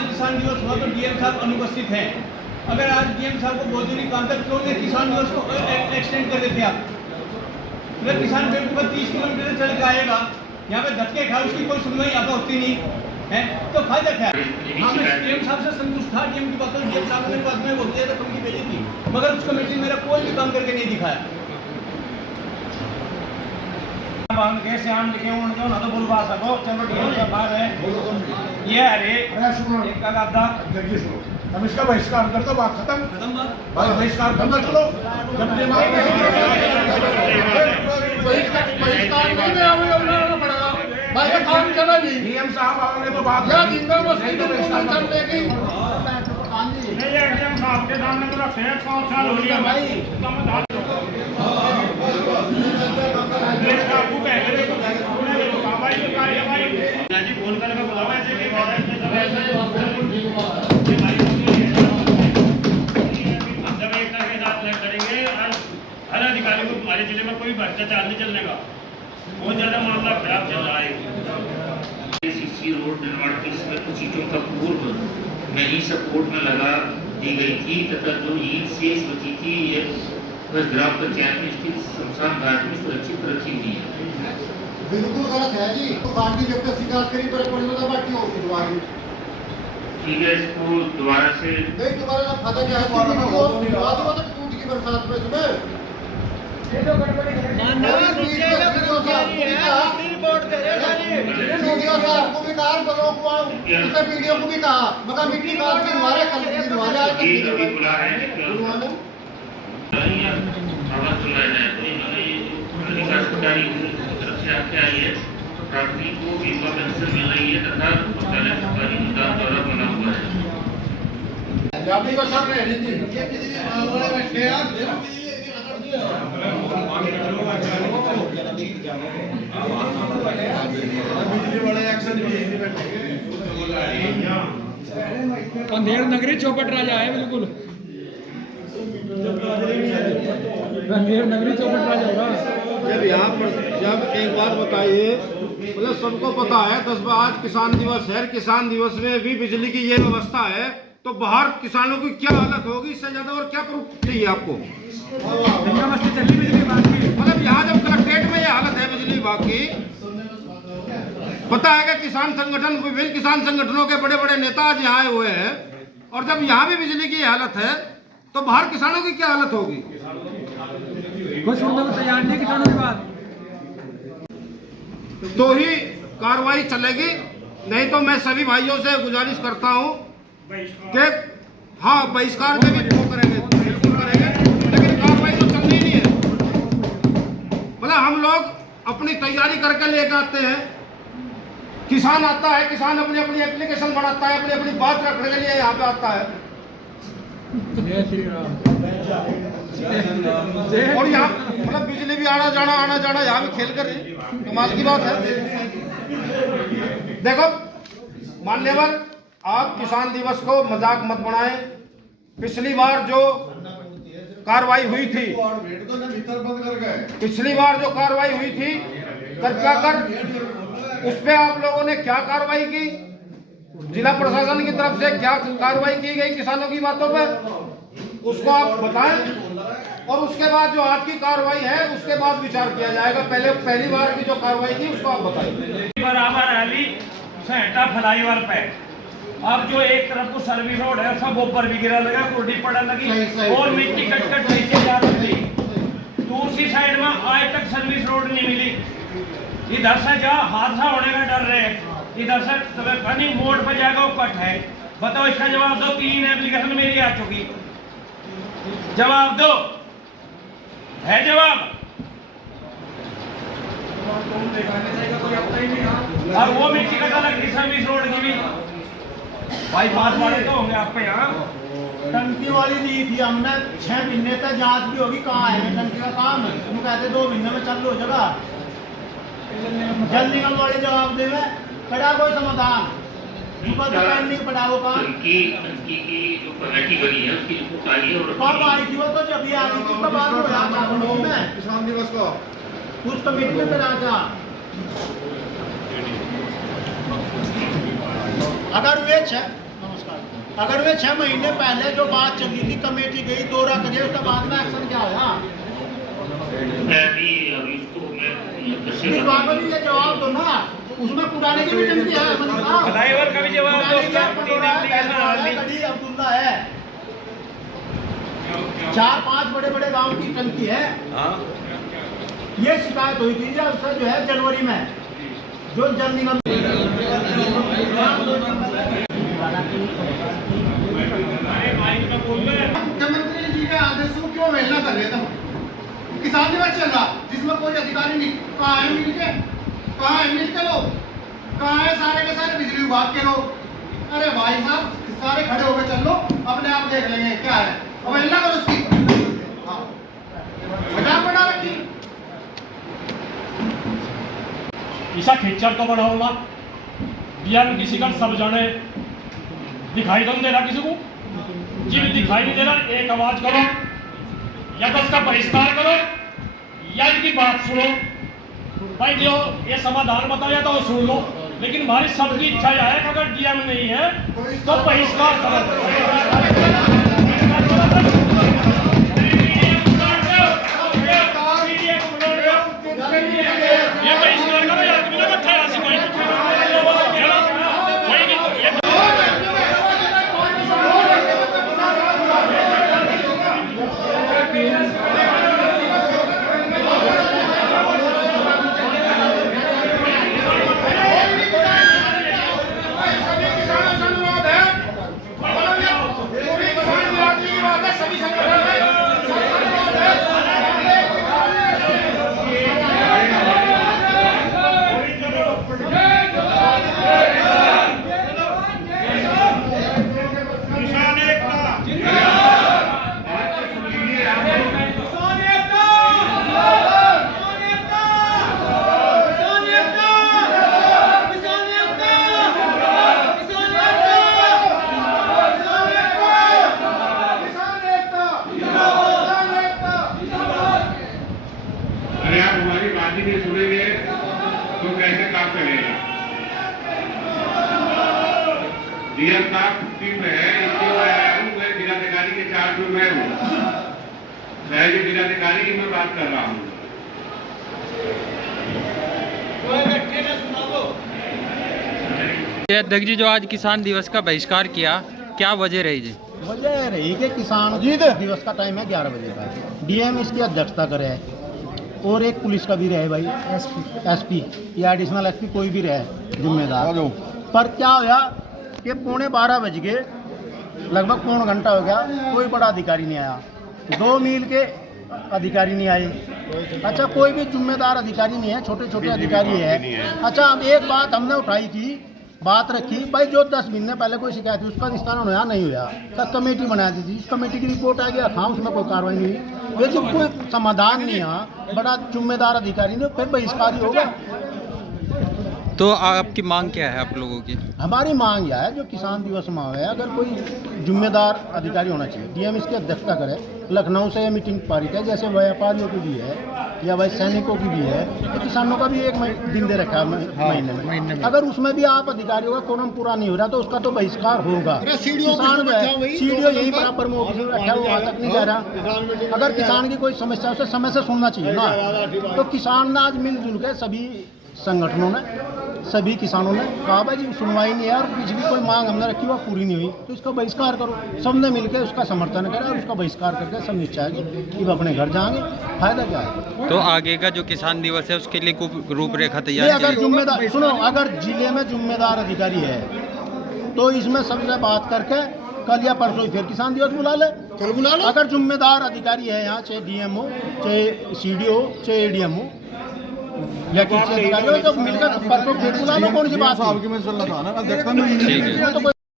आज किसान दिवस हुआ तो डीएम साहब अनुपस्थित हैं। अगर आज डीएम साहब को बहुत जरूरी काम था, क्यों नहीं किसान दिवस को एक्सटेंड कर देते आप? अगर किसान बेवकूफ़ 30 किलोमीटर चल के आएगा, यहाँ पे धक्के खा, उसकी कोई सुनवाई यहाँ पे होती नहीं है, तो फायदा क्या है? हाँ, मैं डीएम साहब से संतुष्ट था। डीएम की बात करूँ, डीएम साहब ने मेरे पास में बहुत ज़्यादा कमिटी भेजी थी, मगर उस कमेटी ने मेरा कोई भी काम करके नहीं दिखाया। कैसे आम लिखे उनको ना तो बुलवा सको, चलो डीएम साहब बाहर है ये अरे एक का गद्दा हम इसका बहिष्कार कर दो, बात खत्म भाई, बहिष्कार कर दो। चलो बहिष्कार नहीं मैं आऊंगा पड़ेगा भाई, ये काम चला नहीं। डीएम साहब आओगे तो बात क्या दिन में मस्ती तो चलने की नहीं है। डीएम साहब के सामने तो रखते हैं 5 साल हो गया भाई। जी फोन करके बुलाओ ऐसे कि जब एक तरह के साथ करेंगे और हर अधिकारी को हमारे जिले में कोई भ्रष्टाचार नहीं चलने का। बहुत ज्यादा मामला खराब चल रहा है। सीसी रोड निर्माण की कुछ चीजों का पूर्व में ही सपोर्ट में लगा दी गई थी तथा जो ईंट शेष बची थी ये ग्राम पंचायत में स्थित शमशान घाट में सुरक्षित रखी हुई है। बिल्कुल गलत है जी। तो पार्टी जब तक शिकायत करी पर परिणता पार्टी होगी दोबारा। ठीक है, इसको दोबारा से नहीं दोबारा ना फायदा क्या है? तो टूट की बरसात में इसमें को भी कहा, ब्लॉक उसे वीडियो को भी कहा, मगर मिट्टी का गिरवारे कल बुला है प्रार्थी को बीमा पेंशन मिल रही है तथा मुख्यालय सरकारी अनुदान द्वारा बना हुआ है। जाति का सब है अंधेर नगरी चौपट राजा है बिल्कुल। अंधेर नगरी चौपट राजा होगा। जब यहाँ पर जब एक बात बताइए, मतलब सबको पता है 10 आज किसान दिवस है, किसान दिवस में भी बिजली की ये व्यवस्था है, तो बाहर किसानों की क्या हालत होगी? इससे ज्यादा और क्या प्रूफ चाहिए आपको? मतलब यहाँ जब कलेक्ट्रेट में ये हालत है बिजली विभाग की, पता है कि किसान संगठन, विभिन्न किसान संगठनों के बड़े बड़े नेता आज यहाँ आए हुए हैं, और जब यहाँ भी बिजली की हालत है तो बाहर किसानों की क्या हालत होगी? कुछ सुनने को तैयार नहीं किसानों की बात, तो ही कार्रवाई चलेगी। नहीं तो मैं सभी भाइयों से गुजारिश करता हूं कि हाँ, बहिष्कार में भी वो करेंगे, बिल्कुल करेंगे, लेकिन कार्रवाई तो चलनी नहीं है। मतलब हम लोग अपनी तैयारी करके लेकर आते हैं, किसान आता है, किसान अपनी अपनी एप्लीकेशन बनाता है, अपनी अपनी बात रखने के लिए यहाँ पे आता है, जय श्री राम। और यहाँ मतलब बिजली भी आना जाना यहाँ भी खेल कर कमाल की बात है। देखो मान्यवर, आप किसान दिवस को मजाक मत बनाएं। पिछली बार जो कार्रवाई हुई थी, कृपया कर उस पे आप लोगों ने क्या कार्रवाई की, जिला प्रशासन की तरफ से क्या कार्रवाई की गई किसानों की बातों पर, उसको आप बताएं। और उसके बाद जो आज की कार्रवाई है उसके बाद विचार किया जाएगा। पहली बार की जो कार्रवाई थी उसको आप बताइए। बराबर अली सहटा फ्लाईओवर पे अब जो एक तरफ को सर्विस रोड है सब ऊपर भी गिरा लगा, कुर्डी पड़ा लगी और मिट्टी कट नीचे जा रही। दूसरी साइड में आज तक सर्विस रोड नहीं मिली। इधर से जहाँ हादसा होने का डर रहे, इधर से कहीं मोड़ पर जाएगा वो कट है। बताओ इसका जवाब दो। 3 एप्लीकेशन मेरी आ चुकी, जवाब दो, है जवाब? और वो मिट्टी का अलग सर्विस रोड की भी बाईपास वाले तो होंगे आपके यहाँ। टंकी वाली दी थी हमने, 6 महीने तक जांच भी होगी, कहाँ है टंकी का काम? तुम कहते 2 महीने में चल लो जगह, जल निगम वाले जवाब देवे, पड़ा कोई समाधान नहीं पड़ा वो काम। टंकी की जो कमेटी बनी है उसकी रिपोर्ट आई है, और कब आई थी वो? तो जब भी आ रही थी उसका बाद में किसान दिवस को उस कमेटी में करा था। अगर वे नमस्कार। अगर वे 6 महीने पहले जो बात चली थी, कमेटी गई, दौरा करिए, उसके बाद में एक्शन क्या होया? मैं भी अभी इसको मैं ये जवाब दो ना, उसमें पुराने की भी टंकी है। फ्लाईओवर का भी जवाब दो, उसका तीन एप्लीकेशन डाली। कड़ी अब्दुल्ला है, 4-5 बड़े-बड़े गांव की टंकी है। ये शिकायत हुई थी जब से जो है जनवरी में, जो जल निगम मुख्यमंत्री जी के आदेशों क्यों अवहेलना कर रहे थे? किसान दिवस चल रहा जिसमें कोई अधिकारी नहीं, कहाँ है मिलके, कहाँ है मिलके लोग, कहाँ है सारे के सारे बिजली विभाग के लोग? अरे भाई साहब, सारे खड़े होकर चल लो, अपने आप देख लेंगे क्या है, अवहेलना करो उसकी। हाँ, मजाक बना रखी। ईसा खिच्चर तो बढ़ाओ मत, दिया में किसी का सब जाने, दिखाई तो नहीं दे रहा किसी को, जिन दिखाई नहीं दे रहा एक आवाज करो, या तो उसका बहिष्कार करो या इनकी बात सुनो। भाई जो ये समाधान बताओ या तो वो सुन लो, लेकिन हमारी सबकी इच्छा यह है कि अगर डीएम नहीं है तो बहिष्कार करो। सुनेंगे तो कैसे काम करेगा? डीएम साहब छुट्टी में है, इसलिए मैं आया हूँ। मैं जिलाधिकारी के चार्ज में मैं हूँ, मैं जो जिलाधिकारी की मैं बात कर रहा हूँ। अध्यक्ष जी, जो आज किसान दिवस का बहिष्कार किया, क्या वजह रही जी? वजह रही कि किसान दिवस का टाइम है 11 बजे का, डीएम इसकी अध्यक्षता करे और एक पुलिस का भी रहे भाई, एसपी या एडिशनल एसपी कोई भी रहे जिम्मेदार। पर क्या होया कि 11:15 बज गए, लगभग पौन घंटा हो गया, कोई बड़ा अधिकारी नहीं आया, 2 मील के अधिकारी नहीं आए। अच्छा, कोई भी जिम्मेदार अधिकारी नहीं है, छोटे छोटे अधिकारी है। अच्छा, अब एक बात हमने उठाई थी, बात रखी भाई, जो 10 महीने पहले कोई शिकायत थी उसका निस्तारण होया नहीं होया, कमेटी बना दी थी, इस कमेटी की रिपोर्ट आ गया, हाँ उसमें कोई कार्रवाई नहीं हुई। ये जब कोई समाधान नहीं है, बड़ा जिम्मेदार अधिकारी ने, फिर बहिष्कार ही होगा। तो आपकी मांग क्या है आप लोगों की? हमारी मांग यह है, जो किसान दिवस मांग है, अगर कोई जिम्मेदार अधिकारी होना चाहिए, डीएम इसकी अध्यक्षता करे। लखनऊ से ये मीटिंग पारित है, जैसे व्यापारियों की भी है या भाई सैनिकों की भी है, तो किसानों का भी 1 दिन दे रखा है महीने में। अगर उसमें भी आप अधिकारियों का कोरम पूरा नहीं हो रहा तो उसका तो बहिष्कार होगा। किसान जो है, सीडीओ यही बराबर में ऑफिस में बैठा है, वो वहाँ तक नहीं जा रहा। अगर किसान की कोई समस्या उसे समय से सुनना चाहिए ना। तो किसान ने आज मिलजुल के सभी संगठनों ने, सभी किसानों ने कहा भाई जी सुनवाई नहीं है और पिछली कोई मांग हमने रखी वो पूरी नहीं हुई, तो इसका बहिष्कार करो। सबने मिलकर उसका समर्थन करा और उसका बहिष्कार करके सब निश्चय कि वो अपने घर जाएंगे। फायदा क्या है? तो आगे का जो किसान दिवस है उसके लिए रूपरेखा तैयार नहीं, अगर जिम्मेदार सुनो, अगर जिले में जिम्मेदार अधिकारी है तो इसमें सबसे बात करके कल या परसों फिर किसान दिवस बुला ले, कल बुला लो। अगर जिम्मेदार अधिकारी है यहाँ, चाहे डीएम हो, चाहे सीडीओ हो, चाहे एडीएम हो या किसी अधिकारी हो, तो मिलकर परसों फिर बुला लो। कौन सी बात है? ठीक है।